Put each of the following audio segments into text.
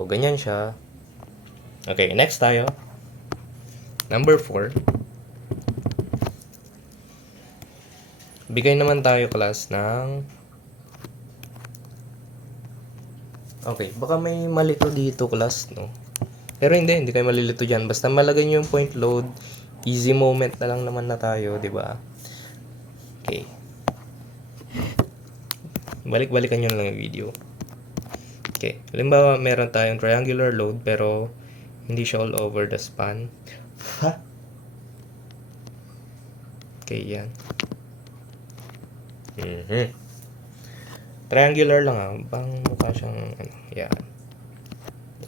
So, ganyan siya. Okay, next tayo. Number 4. Bigay naman tayo class ng... Okay, baka may malito dito class, no? Pero hindi kayo malilito dyan. Basta malagay nyo yung point load, easy moment na lang naman na tayo, di ba? Okay. Balik-balikan nyo na lang yung video. Okay. Halimbawa, meron tayong triangular load, pero hindi siya all over the span. Ha? Okay, yan. Triangular lang ah. Bang mukha siyang ano, yan.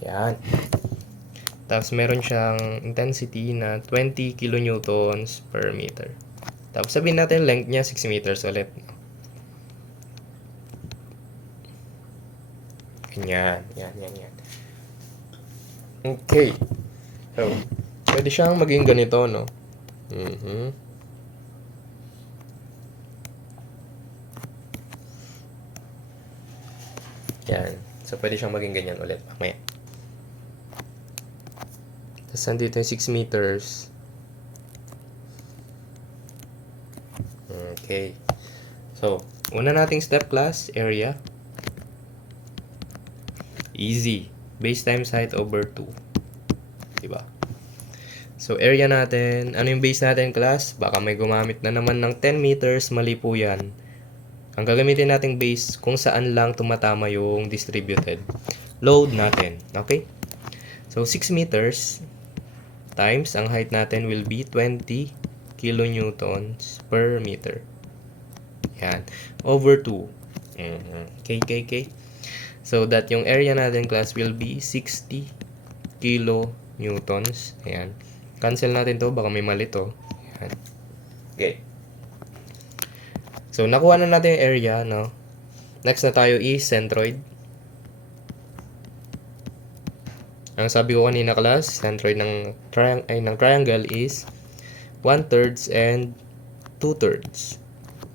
Yan. Tapos meron siyang intensity na 20 kilonewtons per meter. Tapos sabihin natin length niya 6 meters ulit. Ganyan. Yan. Okay. So, pwede siyang maging ganito, no? Yan. So, pwede siyang maging ganyan ulit. Mamaya. Tapos, nandito yung 6 meters. Okay. So, una nating step class, area. Easy. Base times height over 2. Diba? So, area natin. Ano yung base natin, class? Baka may gumamit na naman ng 10 meters. Mali po yan. Ang gagamitin nating base kung saan lang tumatama yung distributed load natin. Okay? So, 6 meters times ang height natin will be 20 kilonewtons per meter. Yan. Over 2. Okay. So, that yung area natin, class, will be 60 kilonewtons. Ayan. Cancel natin to. Baka may mali to. Ayan. Okay. So, nakuha na natin yung area, no? Next na tayo is centroid. Ang sabi ko kanina, class, centroid ng triangle is 1/3 and 2/3.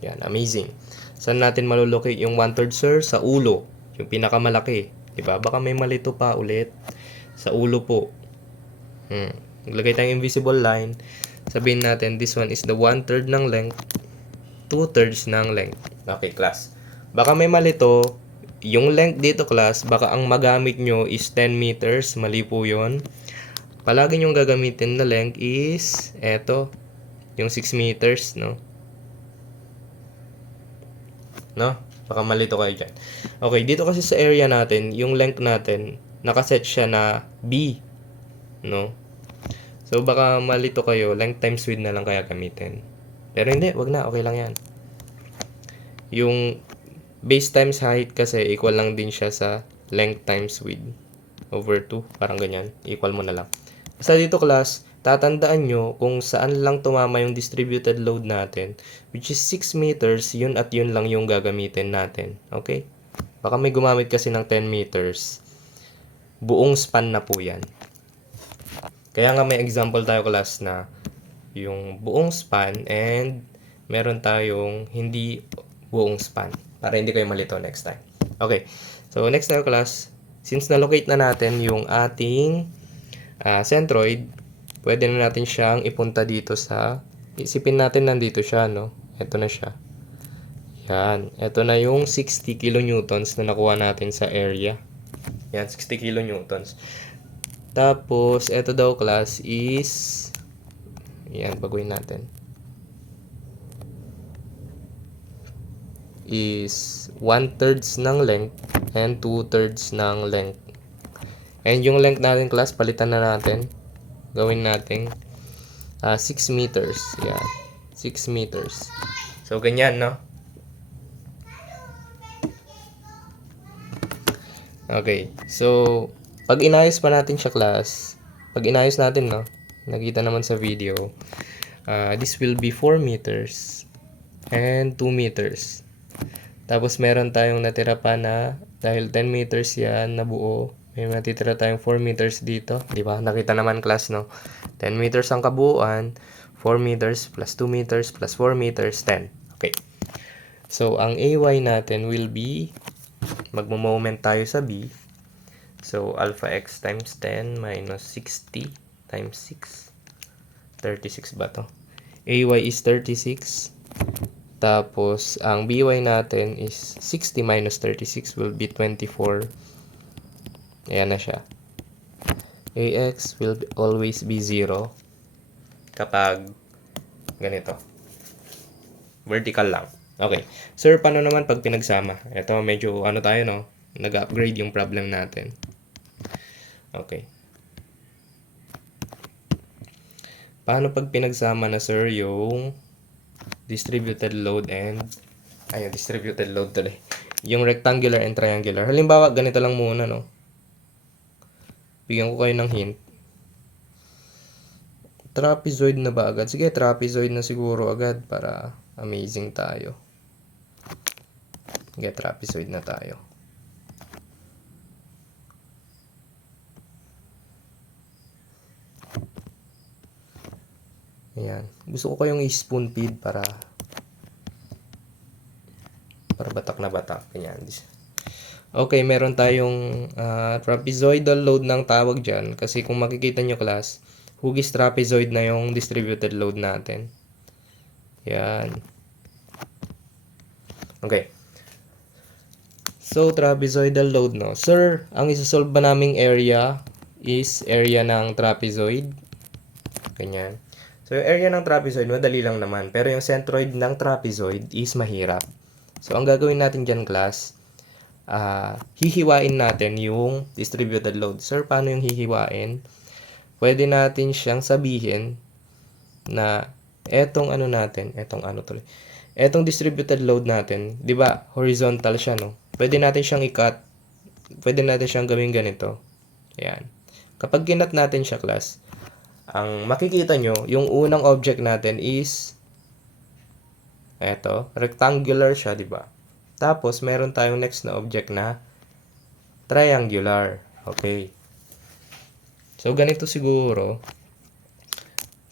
Yan, amazing. Saan natin malulocate yung 1/3, sir? Sa ulo. Yung pinakamalaki. Diba? Baka may malito pa ulit. Sa ulo po. Maglagay tayong invisible line. Sabihin natin, this one is the 1/3 ng length. 2/3 ng length. Okay, class. Baka may malito. Yung length dito, class, baka ang magamit nyo is 10 meters. Mali po yun. Palagi nyong gagamitin na length is, eto, yung 6 meters, no? No? Baka malito kayo dyan. Okay, dito kasi sa area natin, yung length natin, nakaset siya na B. No? So, baka malito kayo. Length times width na lang kaya gamitin. Pero hindi, wag na. Okay lang yan. Yung base times height kasi equal lang din siya sa length times width over 2. Parang ganyan. Equal mo na lang. Basta dito, class, tatandaan nyo kung saan lang tumama yung distributed load natin, which is 6 meters, yun at yun lang yung gagamitin natin. Okay? Baka may gumamit kasi ng 10 meters. Buong span na po yan. Kaya nga may example tayo, class, na yung buong span and meron tayong hindi buong span para hindi kayo malito next time. Okay. So, next tayo, class. Since na-locate na natin yung ating centroid, pwede na natin siyang ipunta dito sa, isipin natin nandito siya, no? Ito na siya. Yan. Ito na yung 60 kilonewtons na nakuha natin sa area. Yan, 60 kilonewtons. Tapos, ito daw, class, is, yan, baguhin natin. Is 1/3 ng length and 2/3 ng length. And yung length natin, class, palitan na natin. Gawin natin 6 meters. Yan. 6 meters. So, ganyan, no? Okay. So, pag inayos pa natin siya, class, pag inayos natin, no? Nakita naman sa video, this will be 4 meters and 2 meters. Tapos, meron tayong natira pa na, dahil 10 meters yan na buo, may natitira tayong 4 meters dito. Diba? Nakita naman, class, no? 10 meters ang kabuuan, 4 meters plus 2 meters plus 4 meters, 10. Okay. So, ang AY natin will be, magmo-moment tayo sa B. So, alpha x times 10 minus 60 times 6. 36 ba to? AY is 36. Tapos, ang BY natin is 60 minus 36 will be 24. Ayan na siya. AX will always be 0 kapag ganito. Vertical lang. Okay. Sir, paano naman pag pinagsama? Ito, medyo ano tayo, no? Nag-upgrade yung problem natin. Okay. Paano pag pinagsama na, sir, yung distributed load and ayun, distributed load tuloy. Yung rectangular and triangular. Halimbawa, ganito lang muna, no? Bigyan ko kayo ng hint. Trapezoid na ba agad? Sige, trapezoid na siguro agad para amazing tayo. Sige, trapezoid na tayo. Ayan. Gusto ko kayong i-spoon feed para batak na batak. Ayan. Okay, meron tayong trapezoidal load ng tawag dyan. Kasi kung makikita nyo, class, hugis trapezoid na yung distributed load natin. Yan. Okay. So, trapezoidal load, no? Sir, ang isasolve ba naming area is area ng trapezoid. Ganyan. So, yung area ng trapezoid, madali lang naman. Pero yung centroid ng trapezoid is mahirap. So, ang gagawin natin dyan, class, hihiwain natin yung distributed load. Sir, paano yung hihiwain? Pwede natin siyang sabihin na etong ano natin, etong distributed load natin, 'di ba? Horizontal siya, no? Pwede natin siyang i-cut. Pwede natin siyang gawin ganito. Ayan. Kapag kinat natin siya, class, ang makikita nyo, yung unang object natin is rectangular siya, 'di ba? Tapos meron tayong next na object na triangular. Okay. So ganito siguro.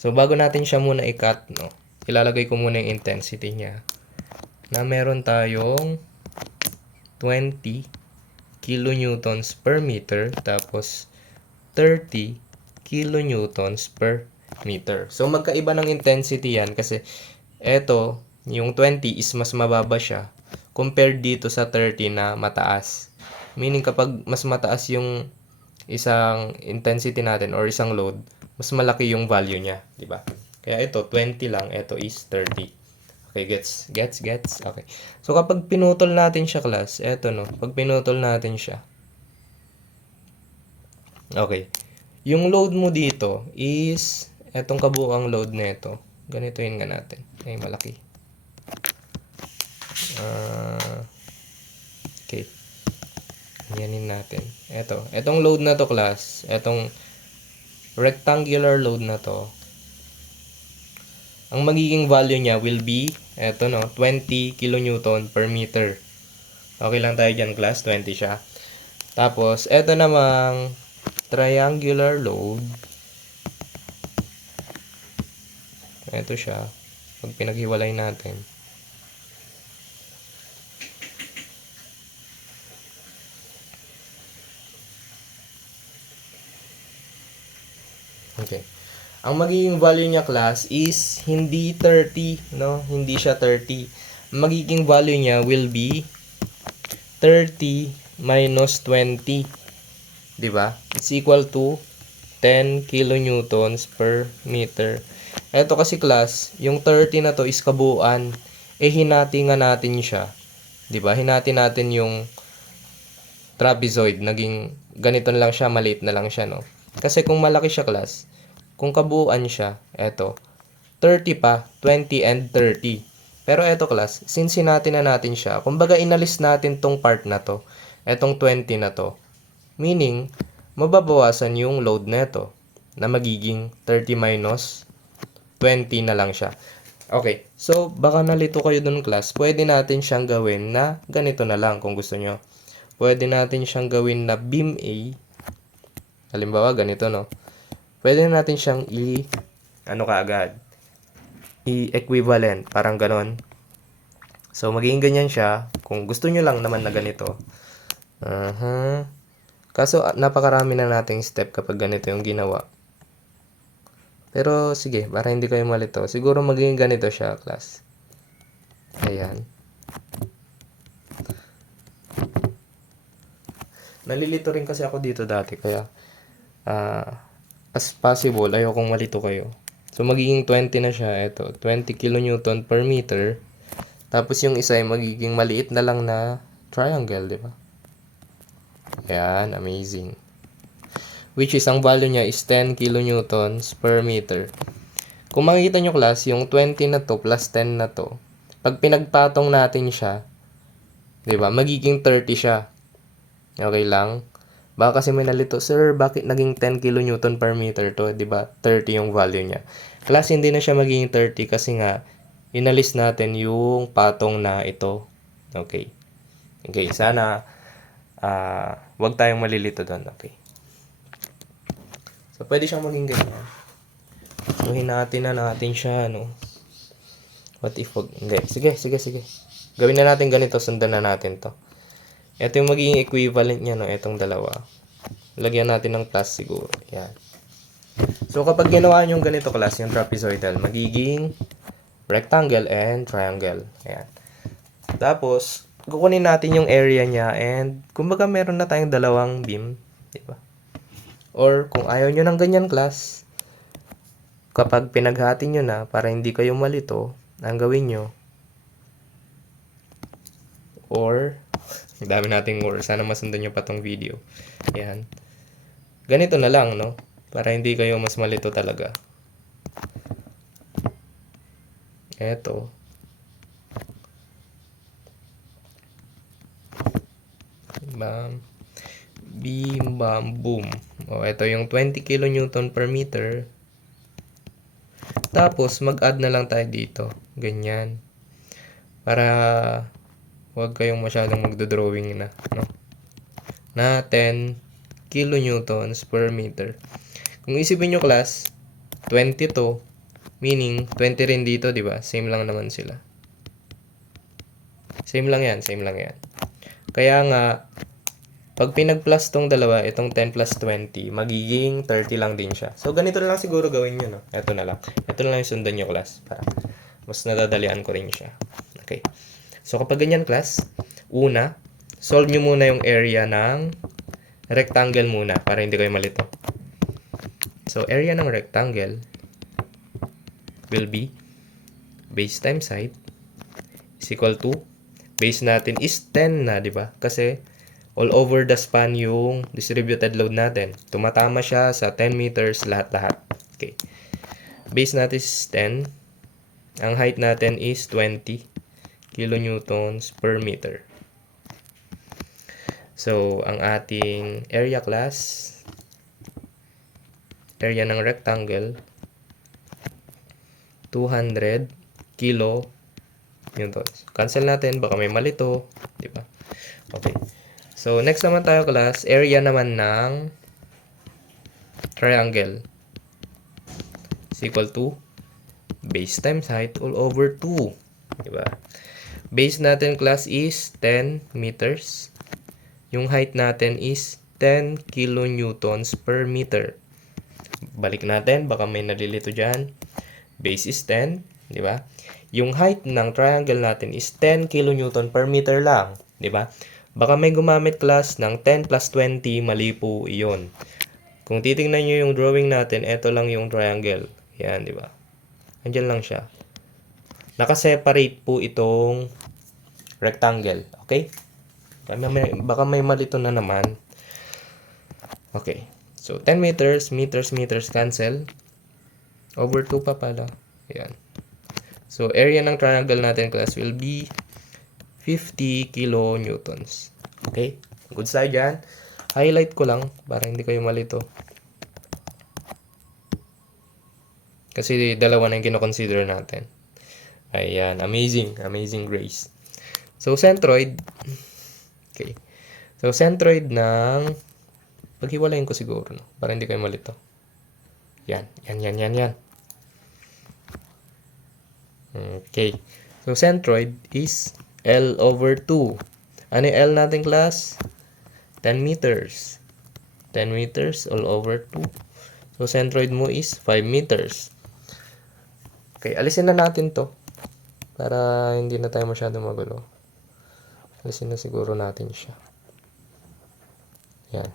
So bago natin siya muna i-cut, no, ilalagay ko muna yung intensity niya. Na meron tayong 20 kilonewtons per meter, tapos 30 kilonewtons per meter. So magkaiba ng intensity yan kasi eto, yung 20 is mas mababa siya compared dito sa 30 na mataas. Meaning kapag mas mataas yung isang intensity natin or isang load, mas malaki yung value niya, di ba? Kaya ito 20 lang, ito is 30. Okay, gets? Okay. So kapag pinutol natin siya, class, eto, no, pag pinutol natin siya. Okay. Yung load mo dito is etong kabuuang load nito. Ganitoin nga natin. Ay, malaki. Okay. Yanin natin. Etong load na to, class. Etong rectangular load na to. Ang magiging value niya will be, 20 kilonewton per meter. Okay lang tayo dyan, class. 20 siya. Tapos, eto namang triangular load. Eto siya. Pag pinaghiwalay natin. Okay. Ang magiging value niya, class, is hindi 30, no? Hindi siya 30. Ang magiging value niya will be 30 minus 20. 'Di ba? It's equal to 10 kilonewtons per meter. Ito kasi, class, yung 30 na to is kabuuan. Hinati nga natin siya. 'Di ba? Hinati natin yung trapezoid. Naging ganito na lang siya, maliit na lang siya, no? Kasi kung malaki siya, class, kung kabuuan siya, 30 pa, 20 and 30. Pero eto, class, since hinati na natin siya, kumbaga inalis natin tong part na to, etong 20 na to. Meaning, mababawasan yung load neto na magiging 30 minus 20 na lang siya. Okay, so baka nalito kayo dun, class. Pwede natin siyang gawin na ganito na lang kung gusto nyo. Pwede natin siyang gawin na beam A. Halimbawa, ganito, no? Pwede natin siyang i-equivalent, parang ganon. So, magiging ganyan siya. Kung gusto nyo lang naman na ganito. Kaso, napakarami na nating step kapag ganito yung ginawa. Pero, sige, para hindi kayo malito. Siguro magiging ganito siya, class. Ayan. Nalilito rin kasi ako dito dati, kaya, as possible, ayokong malito kayo. So, magiging 20 na siya. Ito, 20 kilonewton per meter. Tapos, yung isa ay magiging maliit na lang na triangle, di ba? Ayan, amazing. Which is, ang value niya is 10 kilonewtons per meter. Kung makikita nyo, class, yung 20 na to plus 10 na to, pag pinagpatong natin siya, di ba, magiging 30 siya. Okay lang? Baka kasi may nalito, sir, bakit naging 10 kilonewton per meter to? Di ba? 30 yung value niya. Class, hindi na siya magiging 30 kasi nga, inalis natin yung patong na ito. Okay. Okay, sana, wag tayong malilito doon. Okay. So, pwede siyang maging ganyan. So, hinatin na natin siya, no? What if, hindi. Sige. Gawin na natin ganito, sundan na natin to. Ito yung magiging equivalent niya, no? Itong dalawa. Lagyan natin ng plus siguro. Yan. So, kapag ginawa nyo yung ganito, class, yung trapezoidal, magiging rectangle and triangle. Ayan. Tapos, kukunin natin yung area niya and kumbaga meron na tayong dalawang beam. Diba? Or, kung ayaw nyo ng ganyan, class, kapag pinaghati nyo na, para hindi kayo malito, ang gawin nyo, or, ang dami nating or, sana masundan nyo pa tong video. Ayan. Ganito na lang, no? Para hindi kayo mas malito talaga. Eto. Bam. Bim, bam, boom. O, ito yung 20 kilonewton per meter. Tapos, mag-add na lang tayo dito. Ganyan. Para huwag kayong masyadong magdodrawing na, no? Na 10 kilonewtons per meter. Kung isipin nyo, class, 20 to, meaning 20 rin dito, di ba? Same lang naman sila. Same lang yan. Kaya nga, pag pinag-plus tong dalawa, itong 10 plus 20, magiging 30 lang din siya. So, ganito na lang siguro gawin nyo, no? Ito na lang yung sundan nyo, class. Para mas nadadalian ko rin siya. Okay. So, kapag ganyan, class, una, solve nyo muna yung area ng rectangle muna para hindi kayo malito. So, area ng rectangle will be base times height is equal to, base natin is 10 na, di ba? Kasi, all over the span yung distributed load natin. Tumatama siya sa 10 meters lahat-lahat. Okay. Base natin is 10. Ang height natin is 20 kilonewtons per meter. So, ang ating area, class, area ng rectangle, 200 kilonewtons. Cancel natin, baka may malito, di ba? Okay. So, next naman tayo, class, area naman ng triangle is equal to base times height all over 2. Diba? Base natin, class, is 10 meters. Yung height natin is 10 kilonewtons per meter. Balik natin, baka may nalilito dyan. Base is 10, di ba? Yung height ng triangle natin is 10 kilonewton per meter lang, di ba? Baka may gumamit, class, ng 10 plus 20, mali po iyon. Kung titingnan nyo yung drawing natin, ito lang yung triangle. Yan, di ba? Andiyan lang siya. Nakaseparate po itong rectangle. Okay? Baka may malito na naman. Okay. So, 10 meters, cancel. Over 2 pa pala. Yan. So, area ng triangle natin, class, will be 50 kilonewtons. Okay? Good side dyan. Highlight ko lang para hindi kayo malito. Kasi dalawa na yung kinoconsider natin. Ayan. Amazing grace. So, centroid. Okay. So, centroid ng, paghiwalayin ko siguro, no? Para hindi kayo malito. Yan. Okay. So, centroid is L over 2. Ano yung L natin, class? 10 meters. 10 meters all over 2. So, centroid mo is 5 meters. Okay, alisin na natin to. Para hindi na tayo masyado magulo. Alisin na siguro natin siya. Yan.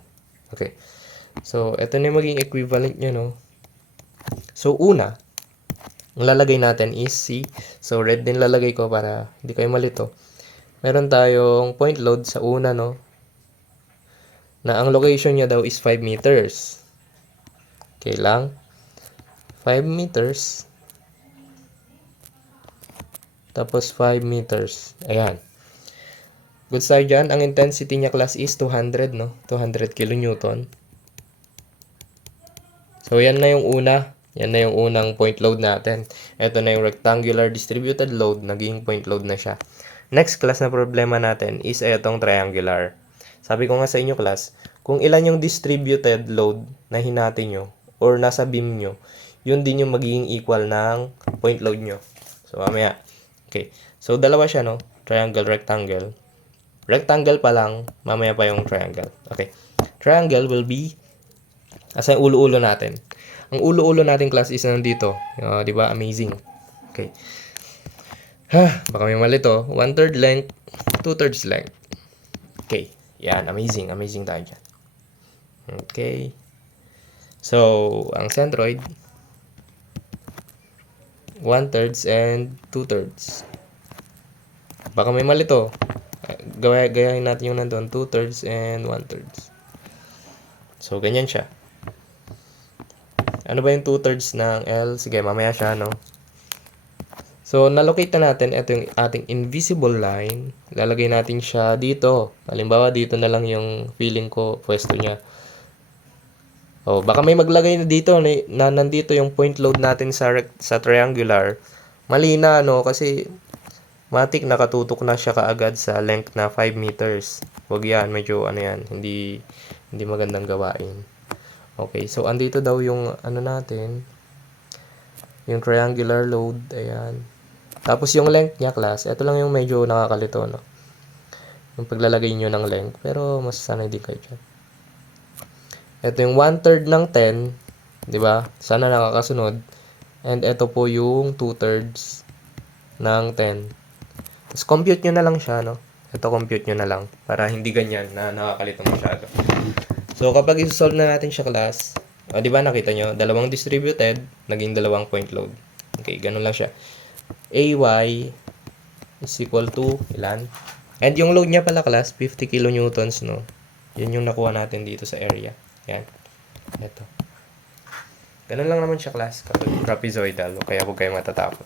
Okay. So, ito na yung maging equivalent niya, no? So, una, ang lalagay natin is C. So, red din lalagay ko para hindi kayo malito. Meron tayong point load sa una, no? Na ang location niya daw is 5 meters. Okay lang. 5 meters. Tapos 5 meters. Ayan. Good tayo dyan. Ang intensity niya class is 200, no? 200 kilonewton. So, yan na yung una. Yan na yung unang point load natin. Ito na yung rectangular distributed load. Naging point load na siya. Next class na problema natin is itong triangular. Sabi ko nga sa inyo class, kung ilan yung distributed load na hinati nyo or nasa beam nyo, yun din yung magiging equal ng point load nyo. So, mamaya. Okay. So, dalawa siya, no? Triangle, rectangle. Rectangle pa lang, mamaya pa yung triangle. Okay. Triangle will be, asa yung ulo-ulo natin. Ang ulo-ulo natin class is nandito. Di ba? Amazing. Okay. Baka may mali to. 1/3 length, 2/3 length. Okay. Yan. Amazing. Amazing tayo dyan. Okay. So, ang centroid, 1/3 and 2/3. Baka may mali to. Gayahin natin yung nandun. 2/3 and 1/3. So, ganyan siya. Ano ba yung 2/3 ng L? Sige, mamaya siya, no? So, nalocate na natin. Ito yung ating invisible line. Lalagay natin siya dito. Halimbawa, dito na lang yung feeling ko pwesto niya. Oh, baka may maglagay na dito na nandito yung point load natin sa triangular. Mali na, no? Kasi matik nakatutok na siya kaagad sa length na 5 meters. Huwag yan. Medyo ano yan. Hindi magandang gawain. Okay, so andito daw yung ano natin, yung triangular load, ayan. Tapos yung length niya class, ito lang yung medyo nakakalito, no? Yung paglalagay nyo ng length, pero mas sanay din kayo dyan. Ito yung 1/3 ng 10, di ba? Sana nakakasunod. And ito po yung 2/3 ng 10. Tapos compute nyo na lang siya, no? Ito compute nyo na lang, para hindi ganyan na nakakalito masyado. So, kapag isolve na natin siya class, di ba nakita nyo, dalawang distributed, naging dalawang point load. Okay, ganun lang siya. AY is equal to ilan? And yung load niya pala class, 50 kilonewtons, no? Yun yung nakuha natin dito sa area. Yan. Ito. Ganun lang naman siya class, kapag trapezoidal, kaya huwag kayo matatakot.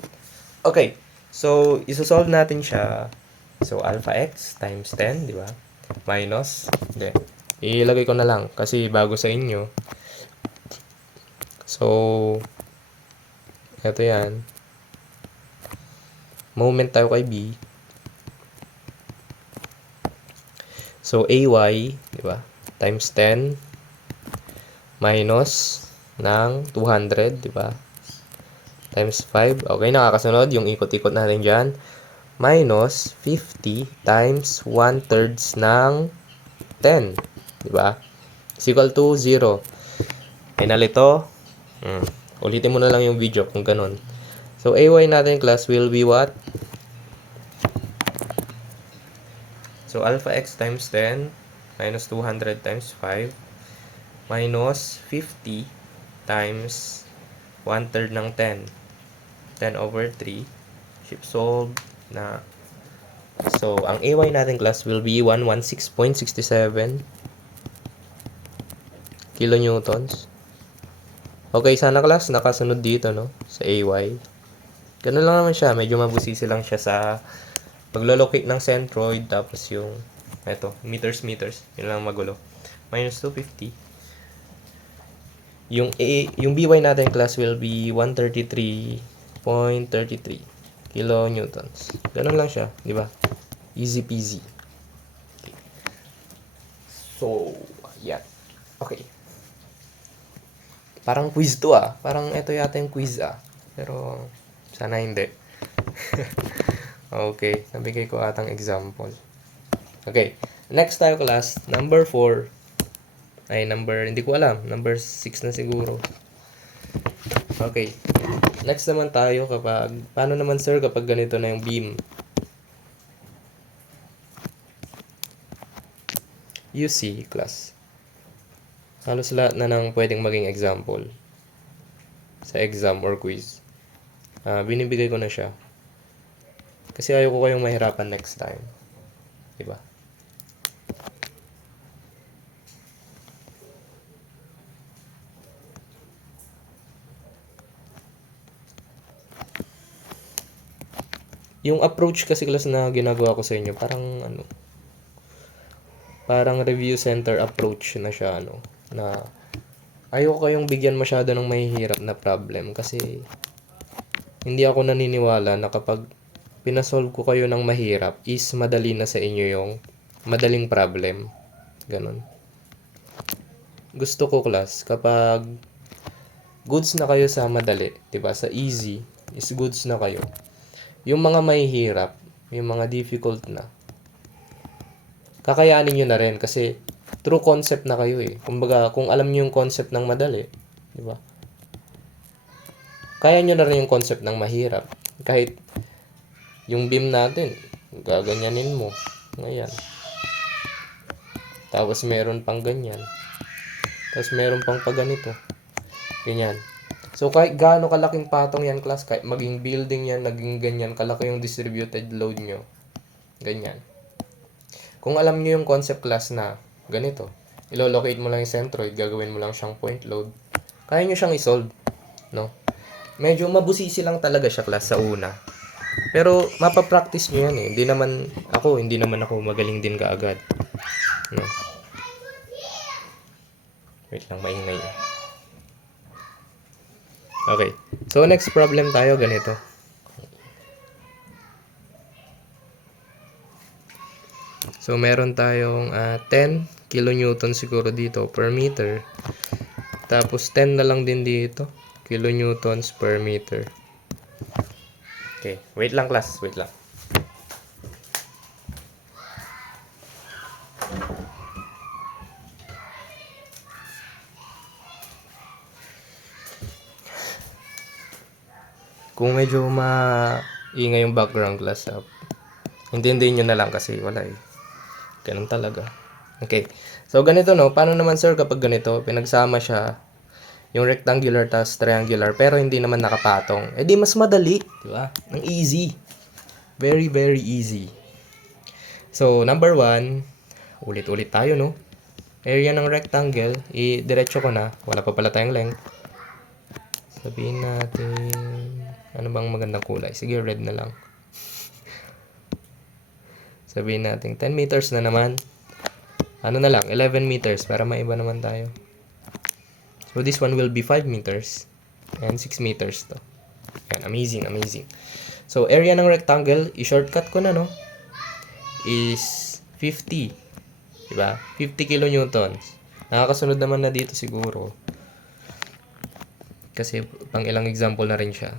Okay, so, isosolve natin siya. So, alpha x times 10, di ba? Minus, ilagay ko na lang kasi bago sa inyo. So, eto yan. Moment tayo kay B. So, AY, di ba? Times 10 minus ng 200, di ba? Times 5. Okay, nakakasunod yung ikot-ikot natin dyan. Minus 50 times 1/3 ng 10. Diba? Is equal to 0. Final ito. Ulitin mo na lang yung video kung ganun. So, AY natin class will be what? So, alpha x times 10 minus 200 times 5 minus 50 times 1/3 ng 10. 10 over 3. Shift solve na. So, ang AY natin class will be 116.67 kilonewtons. Okay, sana class nakasunod dito, no? Sa AY. Ganun lang naman siya. Medyo mabusisi lang siya sa paglo-locate ng centroid. Tapos yung, meters. Yun lang magulo. Minus 250. Yung BY natin class will be 133.33 kilonewtons. Ganun lang siya, di ba? Easy peasy. Okay. So, yeah. Okay. Parang quiz to Parang ito yata yung quiz Pero, sana hindi. Okay. Nabigay ko atang example. Okay. Next tayo class. Number 4. Ay, hindi ko alam. Number 6 na siguro. Okay. Next naman tayo paano naman sir kapag ganito na yung beam? You see, class. Halos lahat na ng pwedeng maging example sa exam or quiz. Binibigay ko na siya. Kasi ayoko kayong mahirapan next time. Diba? Yung approach kasi class na ginagawa ko sa inyo, parang review center approach na siya, na ayoko kayong bigyan masyado ng mahihirap na problem kasi hindi ako naniniwala na kapag pinasolve ko kayo ng mahirap is madali na sa inyo yung madaling problem. Ganon. Gusto ko class, kapag goods na kayo sa madali, 'di ba? Sa easy is goods na kayo. Yung mga mahihirap, yung mga difficult na, kakayanin nyo na rin kasi true concept na kayo eh. Kumbaga, kung alam nyo yung concept ng madali, di ba? Kaya nyo na rin yung concept ng mahirap. Kahit yung beam natin, gaganyanin mo. Ngayon. Tapos meron pang ganyan. Tapos meron pang paganito. Ganyan. So, kahit gaano kalaking patong yan, class, kahit maging building yan, naging ganyan, kalaki yung distributed load nyo. Ganyan. Kung alam nyo yung concept, class, na ganito, ilolocate mo lang yung centroid, gagawin mo lang siyang point load, kaya nyo siyang isolve, no? Medyo mabusisi lang talaga siya, class, sa una. Pero, mapapractice nyo yan eh. Hindi naman ako magaling din kaagad. No? Wait lang, maingay eh. Okay. So, next problem tayo, ganito. So, meron tayong 10 kilonewton siguro dito per meter. Tapos, 10 na lang din dito. Kilonewtons per meter. Okay. Wait lang, class. Wait lang. Kung medyo maingay yung background, class, intindihin nyo na lang kasi wala eh. Ganun talaga. Okay. So, ganito no. Paano naman sir kapag ganito? Pinagsama siya yung rectangular tas triangular pero hindi naman nakapatong. Eh di mas madali. Diba? Ang easy. Very, very easy. So, number 1. Ulit-ulit tayo no. Area ng rectangle. I-diretso ko na. Wala pa pala tayong length. Sabihin natin, ano bang magandang kulay? Sige, red na lang. Sabihin natin, 10 meters na naman. Ano na lang, 11 meters para maiba naman tayo. So, this one will be 5 meters. And 6 meters to. Yan, amazing, amazing. So, area ng rectangle, i-shortcut ko na, no? Is 50. Diba? 50 kilonewtons. Nakakasunod naman na dito siguro. Kasi pang ilang example na rin siya.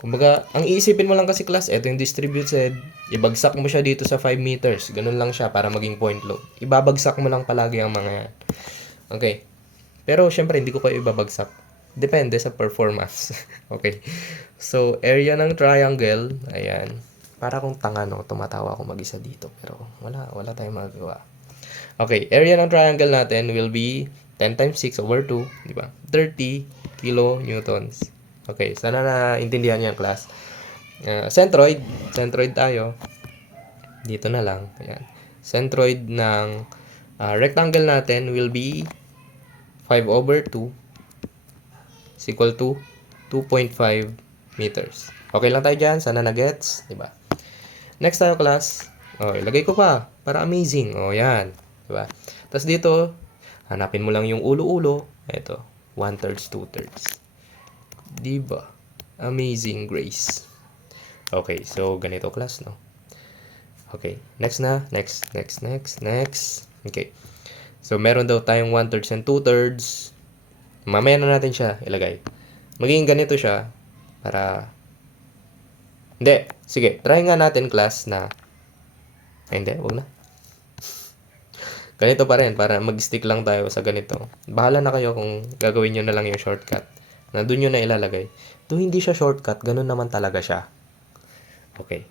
Kumbaga, ang iisipin mo lang kasi class, ito yung distributed. Ibagsak mo siya dito sa 5 meters. Ganun lang siya para maging point load. Ibabagsak mo lang palagi ang mga yan. Okay. Pero syempre, hindi ko kayo ibabagsak. Depende sa performance. Okay. So, area ng triangle. Ayan. Para kung tanga, no? Tumatawa ako mag-isa dito. Pero wala tayong magagawa. Okay. Area ng triangle natin will be 10 times 6 over 2, di ba? 30 kilonewtons. Okay, sana naintindihan niyo, class. Centroid tayo. Dito na lang. Ayan. Centroid ng rectangle natin will be 5 over 2 is equal to 2.5 meters. Okay lang tayo dyan. Sana na-gets, di ba? Next tayo, class. Ilagay ko pa para amazing. Yan. Di ba? Tapos dito, hanapin mo lang yung ulo-ulo. Ito, 1/3, 2/3. Diba? Amazing grace. Okay, so ganito, class, no? Okay, next na. Next. Okay. So, meron daw tayong 1/3 and 2/3. Mamaya na natin siya ilagay. Magiging ganito siya para... Hindi. Sige, try nga natin, class, na... Ay, hindi. Wag na. Ganito pa rin, para mag-stick lang tayo sa ganito. Bahala na kayo kung gagawin nyo na lang yung shortcut. Na doon nyo na ilalagay. Doon hindi siya shortcut, ganun naman talaga siya. Okay.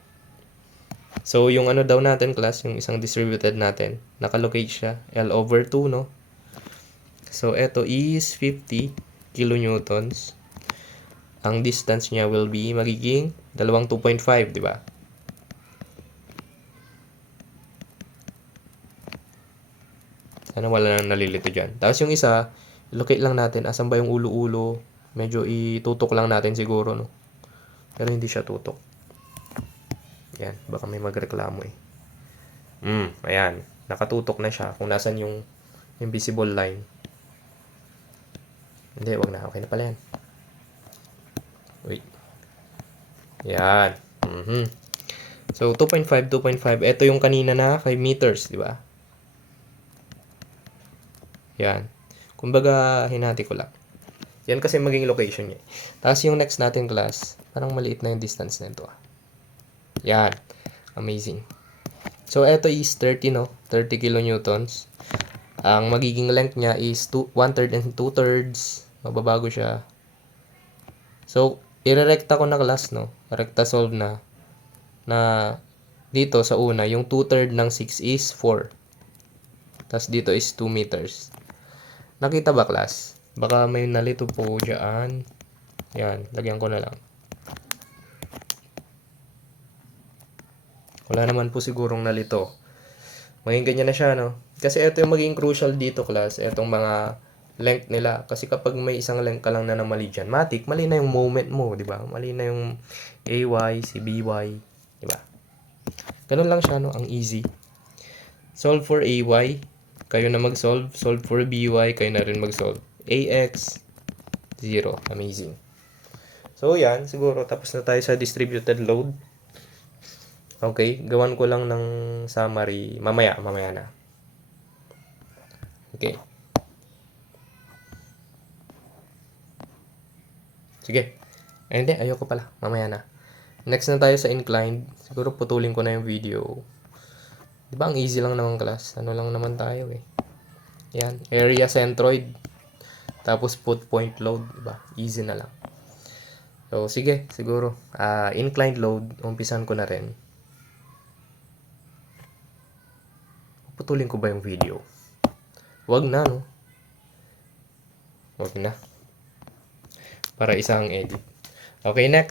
So, yung ano daw natin, class, yung isang distributed natin, nakalocate siya, L over 2, no? So, eto is 50 kilonewtons. Ang distance niya will be magiging dalawang 2.5, di ba? Sana wala nang nalilito dyan. Tapos yung isa, locate lang natin, asan ba yung ulo-ulo? Medyo itutok lang natin siguro, no? Pero hindi siya tutok. Yan, baka may magreklamo eh. Ayan. Nakatutok na siya kung nasan yung invisible line. Hindi, wag na. Okay na pala yan. Wait. Yan. So, 2.5, 2.5. Ito yung kanina na 5 meters, di ba? Yan. Kumbaga, hinati ko lang. Yan kasi maging location niya. Tapos yung next natin class, parang maliit na yung distance nito. Yan. Amazing. So, ito is 30, no? 30 kilonewtons. Ang magiging length niya is 1/3 and 2/3. Mababago siya. So, irerekta ko na class, no? Rekta solve na. Na dito sa una, yung 2/3 ng 6 is 4. Tapos dito is 2 meters. Nakita ba class? Baka may nalito po dyan. Yan, lagyan ko na lang. Wala naman po sigurong nalito. Maging ganyan na siya, no? Kasi ito yung maging crucial dito, class. Itong mga length nila. Kasi kapag may isang length ka lang na mali dyan, matik, mali na yung moment mo, di ba? Mali na yung AY, si BY, di ba? Ganun lang siya, no? Ang easy. Solve for AY, kayo na mag-solve. Solve for BY, kayo na rin mag-solve. AX, 0. Amazing. So, yan. Siguro, tapos na tayo sa distributed load. Okay, gawan ko lang ng summary. Mamaya na. Okay. Sige. Hindi, ayoko pala. Mamaya na. Next na tayo sa inclined. Siguro putulin ko na yung video. Diba ang easy lang naman class? Ano lang naman tayo eh. Yan. Area centroid. Tapos put point load. Diba? Easy na lang. So, sige. Siguro. Inclined load. Umpisan ko na rin. Putulin ko ba yung video? Wag na, no? Wag na. Para isang edit. Okay, next.